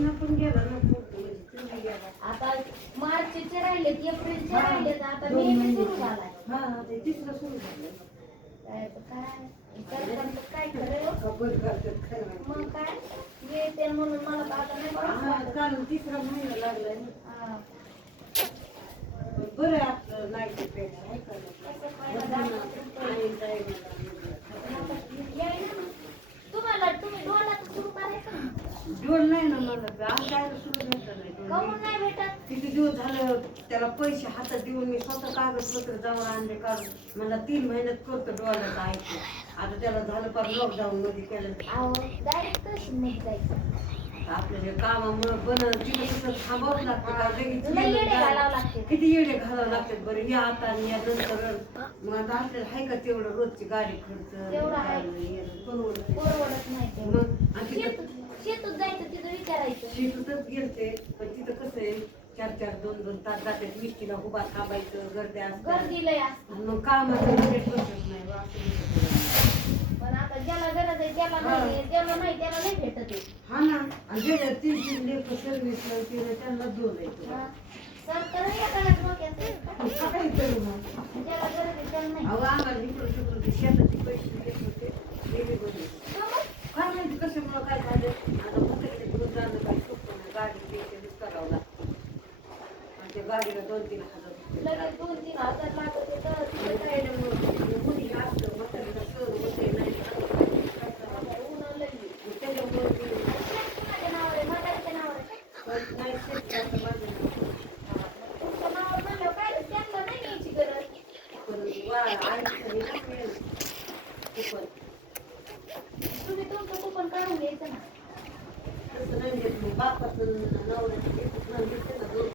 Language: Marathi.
महिना पण गेला ना खूप म्हणजे तुम्ही गेला. आता मार्चचे राहिलेत, एप्रिलचे हा. राहिलेत, आता दोन मे महिने. सुरू झालाय. हा ते तिसरं सुरू झालं. काय तर काय सरकारचं काय खरं खबर करतात काय माहिती. मग काय येते म्हणून मला तर आता नाही बरं हा, वाटत. कारण तिसरा महिना लागलाय ना. हा. बरं आहे आपलं लाईटीपेक्षा आहे का कसं नाही? पहिलं दाखवत आणि होतं. जायला पण आता याय ना. तुम्हाला तुम्ही डोळ्यात सुरू करायचं ना. डोल नाही ना मला आज जायला सुरू भेटत नाही काहून डोल. नाही भेटत? किती दिवस झालं त्याला पैसे हातात देऊन मी स्वतः कागदपत्र जाऊन आणले काढून मला 3 महिन्यात करतो डोळ्याचं ऐकलं. आता त्याला झालं पार लॉकडाऊन मध्ये केलं. अहो डायरेक्ट तशी मध्ये जायचं. आपल्या कामामुळे बनवून तिथं तिथं थांबावं लागतं काय लगेच लय येडे येणं घालावं जाणं. लागते. किती येडे घालावं लागतात बरं या आता आणि या नंतर मग आता आपल्याला आहे का तेवढं रोजची गाडी खर्च तेवढं आहे. येणं परवडत परवडत नाही ते. मग आणि तिथं शेतूत जायचं तिथं विचारायचं. शेतीतच गेलते पण तिथं कसं आहे 4-4 2-2 तास जातात मिष्टीला उभा थांबायचं गर्दी असते गर्दी लय असते. आणि मग कामाचं रेट बसत नाही बा, असं होतं. पण आता ज्याला गरज आहे त्याला नाही, ज्याला नाही त्याला नाही भेटत आहे. हा ना आणि ज्याच्या 3-3 लेकरं सर्व्हिस केलं त्यांना दोन येतो. हा. सरकार या काळात डोक्यात आहे. काय करू मग? ज्याला गरज आहे त्याला नाही. अहो आम्हाला इकडं तिकडं ते शेताचे पैसे देत होते गेले बरे. काय माहिती कशामुळं काय झालं आता म्हातारीला घेऊन जाणं काही सोपं नाही गाडी द्यायचं करावं लागतं आणि त्या गाडीला 2-3 हजार